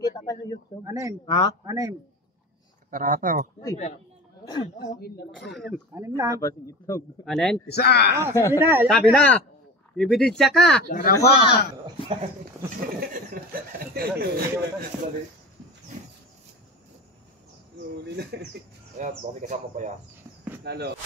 nakita pa sa YouTube. Anim. Ha? Anim. Karata oh. Anim lang. Anin? Isa! Sabi na. Sabi na! Ibiditsya ka! Dalawa! Ayan, baka may kasama pa yan. Lalo.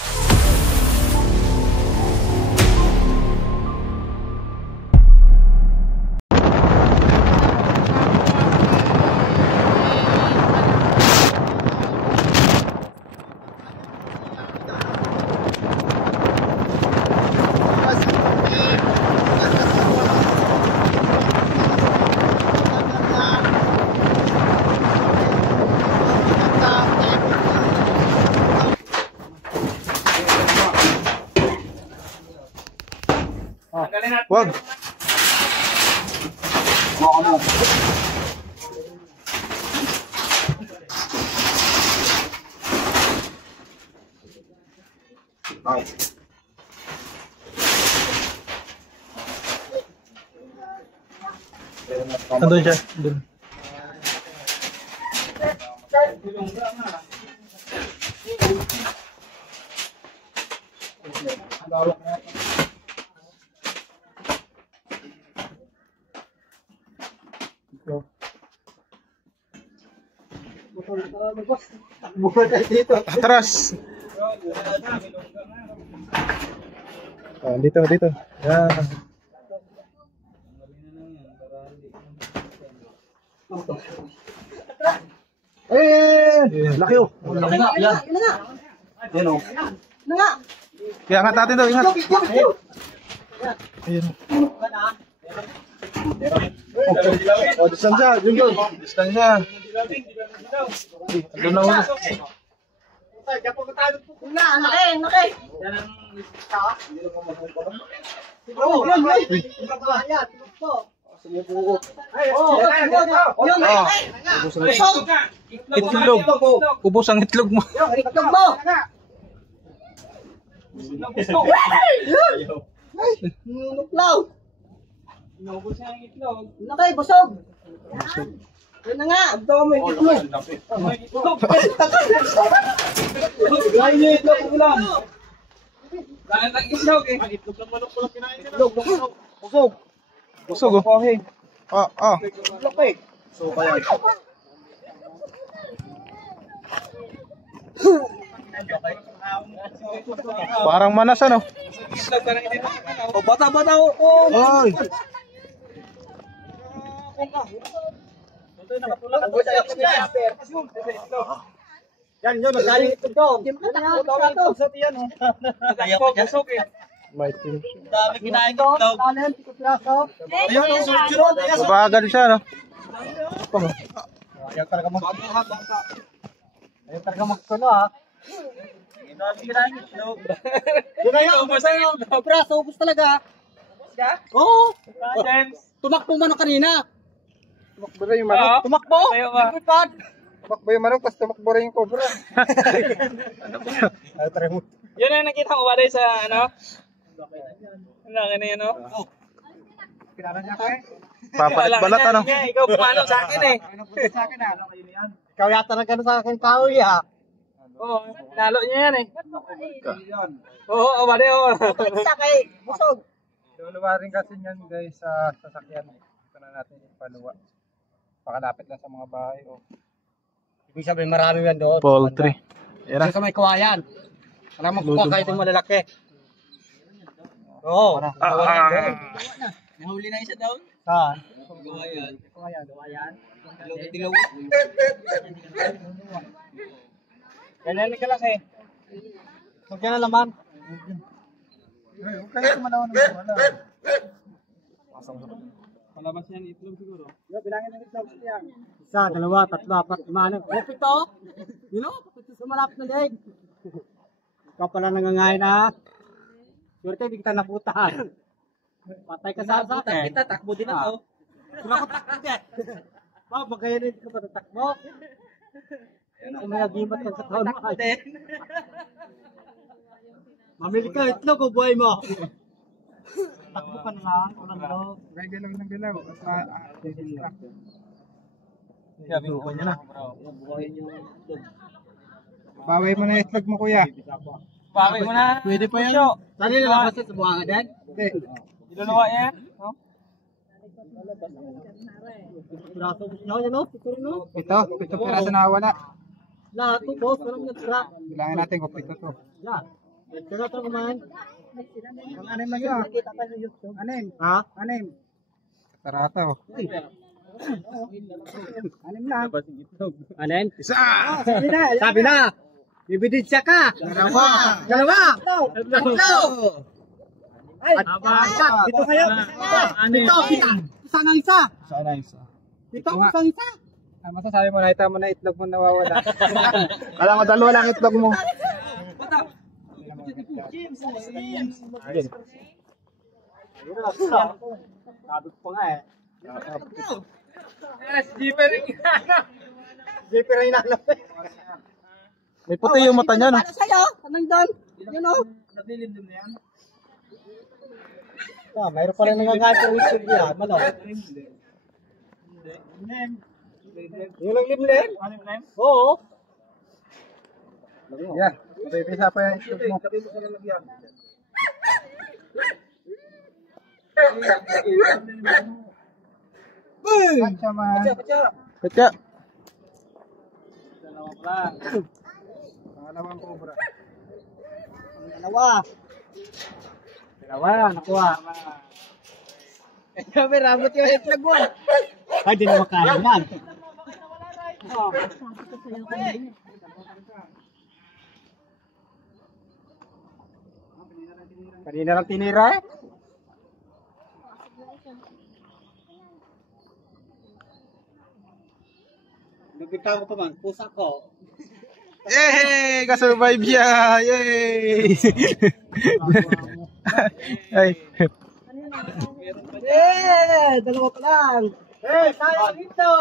Wag. Andun siya. Andun. Atras. Ah, dito. Yan. Laki oh. Yan oh. Kaya angat natin daw, ingat. Ayun. Oh, distansya, Junggol. Distansya. Doon na ulit. Itlog. Ubos ang itlog mo. Nuklaw! Inubos niya ang itlog. Nakay, busog! Yan na nga! Ito may itlog. May itlog. Kain niyo itlog ko lang. Dahil ang itlog eh. Itlog lang manok ko lang kinain nila. Itlog lang manok. Busog. Busog oh. Ah. Itlog eh. So kaya. Parang manas ano. Itlog ka ng itlog. O bata-bata o. Ay. Ito nakapula ka sa yan yun, nagkaling itlog daw. Itlog sa tiyan oh. Busog eh. May team. Dami kinain itlog. Ayun ang sunod. Mabagal siya no. Ayaw talaga magtulo ha. Dami kinain itlog. Yun na yun, ubos na yun. Braso, ubos talaga. Oo! Tumakbo man kanina. Tumakbo rin yung manok. Tumakbo! Tayo ba? Tumakbo yung manok, tapos tumakbo rin yung cobra. Ay, try mo. Yun ang nakita mo ba sa ano? Laki na yun oh. Kilala niya ka eh. Papalit-balat ano. Ikaw pumano sa akin eh. Ano po sa akin ha? Ikaw yata na gano'n sa akin kahoy ha. Oo, nalo niya yan eh. Yan. Oo, abade oo. Isa kay busog. Luluwa rin kasi yan guys sa sasakyan. Ito na natin ipaluwa. Pakalapit lang sa mga bahay. Oh. Ibig sabihin marami yan doon. Poultry. Yan Sa may kawayan. Alam mo kukuha kahit yung malalaki. Oo. Nahuli na isa daw. Saan? Gawayan. Kawayan. Dilaw. Ganyan ka lang eh. Huwag ka na laman. Kaya manawan naman wala. Palabas yan itlog siguro. Bilangin ng itlog siya. Isa, dalawa, tatlo, apat, lima, ano. Pito! Yun o, pito sa malapit na leg. Ikaw pala nangangain na. Swerte, hindi kita naputahan. Patay ka sa akin. Kita takbo din ako. Wala ko takbo din. Magayon ka pa na takbo. Kung may agimat ka sa taon mo. Mamili ka, itlog o buhay mo. Takbo ka na lang. Walang loob. Galaw ng galaw. Sabi ko niya na. Bawi mo na yung itlog mo, kuya. Bakit mo na? Pwede pa yan. Saan nila labas sa buhanga din? Okay. Iluluwa yan. No? Braso niya yan, no? Pito rin, no? Pito piraso na wala. Lahat to, boss. Walang natira. Bilangin natin kung pito to. Yeah. Tira ito kumain. Ang anim lang yun. Anim. Ha? Anim. Tarata, oh. Anim lang. Anen? Isa! Sabi na! Bibidid siya ka! Dalawa! Tatlo! Ay! Dito kayo! Dito! Isa ng isa! Saan na isa? Dito! Isang isa! Ano masasabi mo? Nakita mo na itlog mo nawawala. Kala mo dalawa lang itlog mo. Sabi ko pa nga eh. Yes, jeeper rin. Jeeper ay nalap eh. May puti yung mata niya, no? Ano sa'yo? Anong doon? Yun o. Naglilimlim na yan. Ah, mayroon pa rin nangangahit ng isip niya. Ano? Yung lang limlim? Oo. Yan. Pipisa pa yung itlog mo. Katsa man. Katsa. Dalawa pa lang. Pangalawang cobra. Dalawa, nakuha. Sabi, rabot yung itlog mo. Ay, di na makain yan. Kanina lang tinira eh. Nagpita ko pa man, pusa ko. Yay! Ka-survive siya! Yay! Ay. Eh, dalawa pa lang. Eh, sayang ito.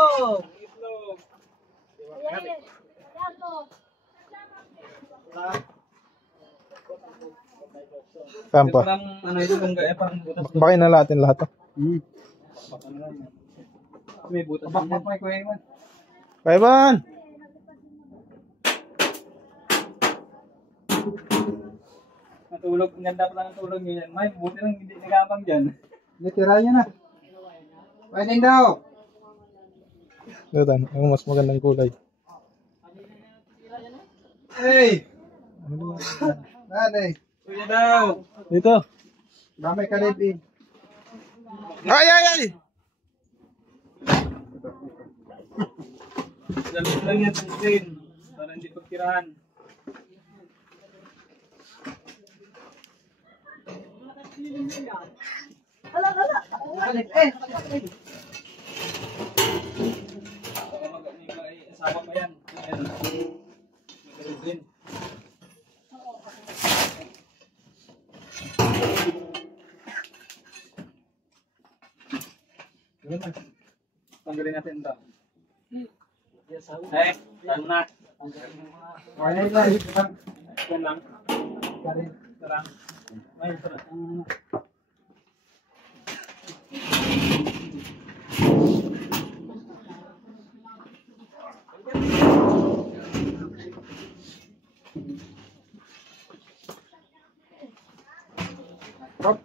Saan pa? Parang ano ito kung gaya parang butas. Bakbakin na natin lahat to. May butas. Bakbak mo Kuya Iwan. Kuya Iwan! Natulog, ganda pa lang ang tulog niya yan. May buti lang hindi nagapang dyan. Natira niya na. Pwede daw. Ito, yung mas magandang kulay. Hey! Nanay. Kuya daw. Dito. Dami ka rin. Ay, ay, ay! Dalit lang yan sa screen. Para hindi pagtirahan. Asawa pa yan. Magalit din. Tanggalin natin ito. Eh, talo na. Ay, ay, Ito lang. Ito lang. Ay, ito lang.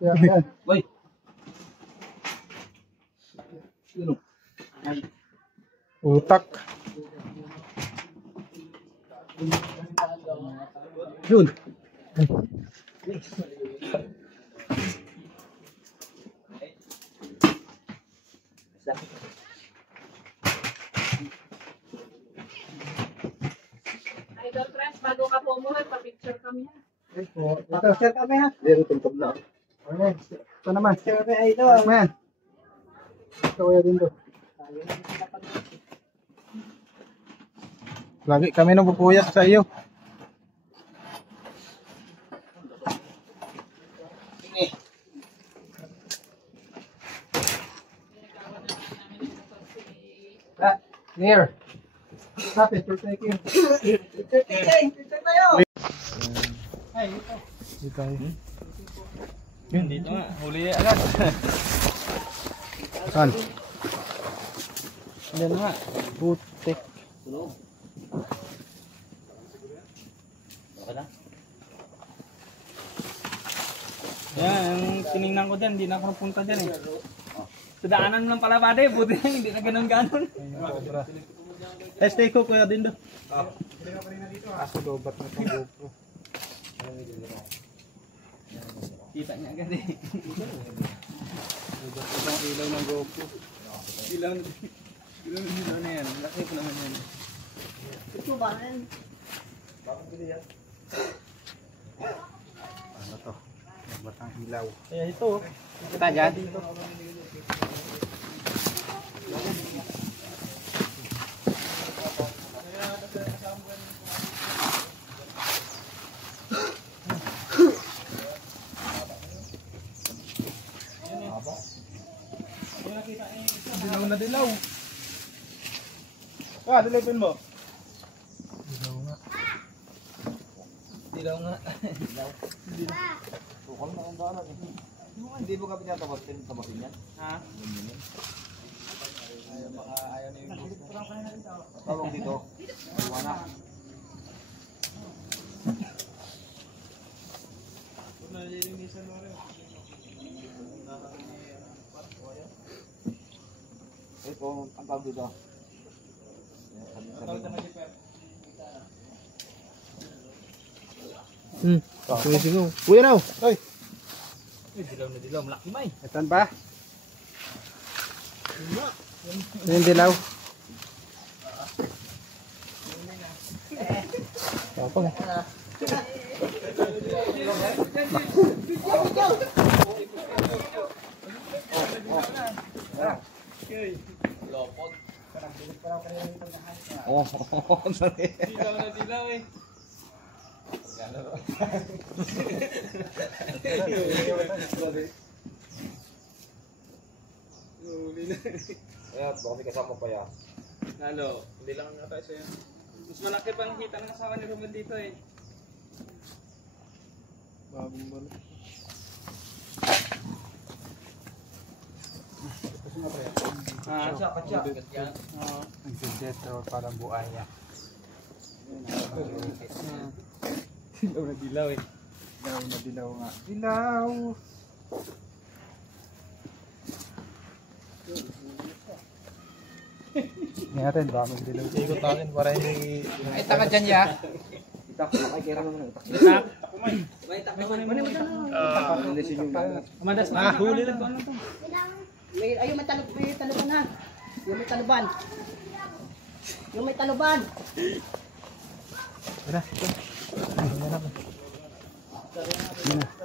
yan. Uy! Sino? Ay. Utak. Yun. Idol friends, bago ka po umuwi, pa-picture kami ha. Ito, share kami ha. Meron tungkol na. Okay. Ito naman. Share kami idol. Man. Ito kaya din to. Lagi kami nang pupuyat sa iyo. Near. Stop it, you're taking. Picture tayo. Dito. Yun, dito nga. Huli agad. Saan? Yan na nga. Putek. Tulog. Okay na? Yan, ang tinignan ko dyan, hindi na ako napunta dyan eh. Sa daanan lang pala ba de, buti lang, hindi na ganun-ganun. Sobra. Stay ko kuya din do. Kaso lobat na itong GoPro. Kita niya agad eh. Lobat itong ilaw ng GoPro. Ilaw na yan, laki po naman yan. Ano to? Lobat ang ilaw. Eh ito. Kita dyan? Dilaw na dilaw. Ah, dilipin mo. Ilaw nga. Dilaw nga. Tukol na ang daanan. Hindi mo ka pinatawasin yan? Ha? Ayaw na yung tawag dito. Iwana. Ito, ang tawag dito. Singaw. Kuya raw. Oy. Dilaw na dilaw, malaki may. Ito ba? Yung dilaw. Tapos. Dilaw na dilaw eh. Kaya, baka may kasama pa yan. Lalo, hindi lang nga tayo sa'yo. Mas malaki pa ang kita ng asawa ni Romel dito eh. Bagong balo. Ah, Katsa. oo. Nagsuggest parang buaya. Dilaw na dilaw eh. Dilaw na dilaw nga. Dilaw! Hindi natin, daming dilaw. Ikot natin para hindi... Ay, taka dyan ya! Madas na huli lang ano to. Ayun, may taluban na. Yung may taluban. Yung may taluban. Tara, ito. Ay, hindi na.